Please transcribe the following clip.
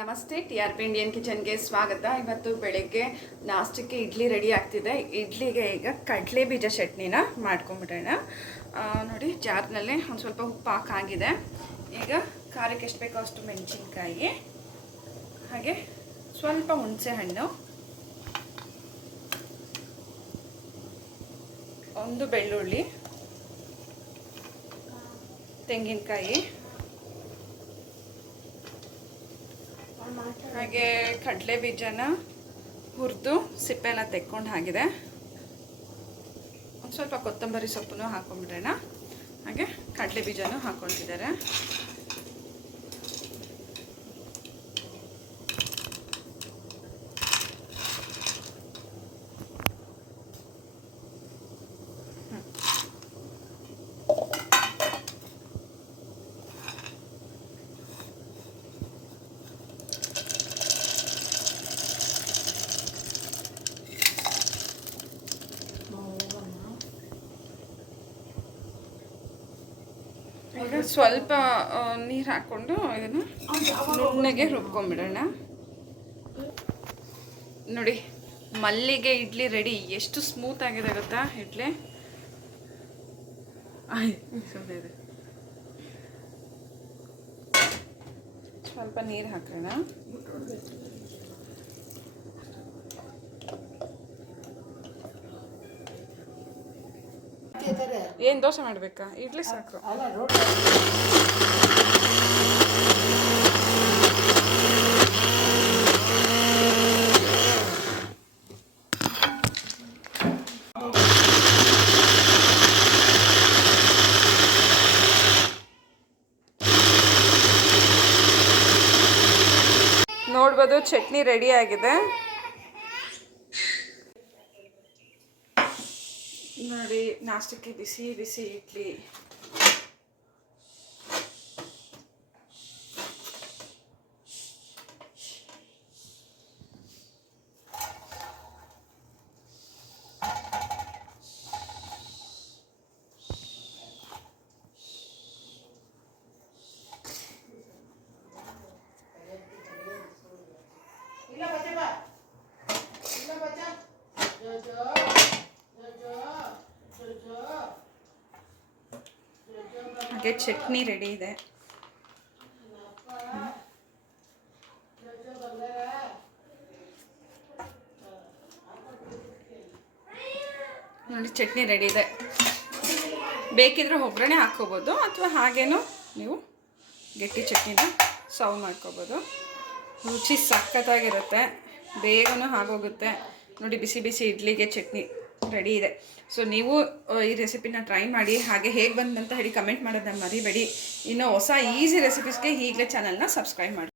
ನಮಸ್ತೆ, T R P Indian ಕಿಚನ್ಗೆ ಸ್ವಾಗತ. ಇವತ್ತು ಬೆಳಗ್ಗೆ ನಾಷ್ಟಕ್ಕೆ ಇಡ್ಲಿ ರೆಡಿ ಆಗ್ತಿದೆ. ಇಡ್ಲಿಗೆ ಈಗ ಕಡಲೆ ಬೀಜ ಚಟ್ನಿನ ಮಾಡ್ಕೊಂಬಿಡೋಣ. ನೋಡಿ, ಜಾರ್ನಲ್ಲಿ ಒಂದು ಸ್ವಲ್ಪ ಉಪ್ಪು ಹಾಕಾಗಿದೆ. ಈಗ ಖಾರಕ್ಕೆ ಎಷ್ಟು ಬೇಕೋ ಅಷ್ಟು ಮೆಣಸಿನ್ಕಾಯಿ, ಹಾಗೆ ಸ್ವಲ್ಪ ಹುಣಸೆ ಹಣ್ಣು, ಒಂದು ಬೆಳ್ಳುಳ್ಳಿ, ತೆಂಗಿನಕಾಯಿ ಹಾಗೆ ಕಡಲೆ ಬೀಜನ ಹುರಿದು ಸಿಪ್ಪೆ ಎಲ್ಲ ತೆಕ್ಕೊಂಡು ಹಾಗಿದೆ. ಒಂದು ಸ್ವಲ್ಪ ಕೊತ್ತಂಬರಿ ಸೊಪ್ಪನ್ನು ಹಾಕೊಂಡ್ಬಿಡೋಣ ಹಾಗೆ ಕಡಲೆ ಬೀಜನೂ ಹಾಕ್ಕೊಳ್ತಿದ್ದಾರೆ ಈಗ ಸ್ವಲ್ಪ ನೀರು ಹಾಕ್ಕೊಂಡು ಇದನ್ನು ನುಣ್ಣಗೆ ರುಬ್ಕೊಂಡ್ಬಿಡೋಣ ನೋಡಿ, ಮಲ್ಲಿಗೆ ಇಡ್ಲಿ ರೆಡಿ ಎಷ್ಟು ಸ್ಮೂತ್ ಆಗಿದೆ ಗೊತ್ತಾ ಇಡ್ಲಿ? ಇದೆ. ಸ್ವಲ್ಪ ನೀರು ಹಾಕೋಣ. ಏನು ದೋಸೆ ಮಾಡ್ಬೇಕಾ? ಇಡ್ಲಿ ಸಾಕು. ನೋಡ್ಬೋದು ಚಟ್ನಿ ರೆಡಿ ಆಗಿದೆ. ನೋಡಿ ನಾಷ್ಟಕ್ಕೆ ಬಿಸಿ ಬಿಸಿ ಇಡ್ಲಿ. ಹಾಗೆ ಚಟ್ನಿ ರೆಡಿ ಇದೆ. ನೋಡಿ, ಚಟ್ನಿ ರೆಡಿ ಇದೆ. ಬೇಕಿದ್ರೆ ಒಗ್ಗರಣೆ ಹಾಕ್ಕೋಬೋದು ಅಥವಾ ಹಾಗೇನೂ ನೀವು ಗಟ್ಟಿ ಚಟ್ನಿನ ಸರ್ವ್ ಮಾಡ್ಕೋಬೋದು. ರುಚಿ ಸಖತ್ತಾಗಿರುತ್ತೆ. ಬೇಗನೂ ಆಗೋಗುತ್ತೆ ನೋಡಿ, ಬಿಸಿ ಬಿಸಿ ಇಡ್ಲಿಗೆ ಚಟ್ನಿ. ರೆಡಿ ಇದೆ. ಸೊ ನೀವು ಈ ರೆಸಿಪಿನ ಟ್ರೈ ಮಾಡಿ, ಹಾಗೆ ಹೇಗೆ ಬಂದಂತ ಹೇಳಿ ಕಮೆಂಟ್ ಮಾಡೋದನ್ನ ಮರಿಬೇಡಿ. ಇನ್ನು ಹೊಸ ಈಸಿ ರೆಸಿಪೀಸ್ಗೆ ಈಗಲೇ ಚಾನಲ್ನ ಸಬ್ಸ್ಕ್ರೈಬ್ ಮಾಡಿ.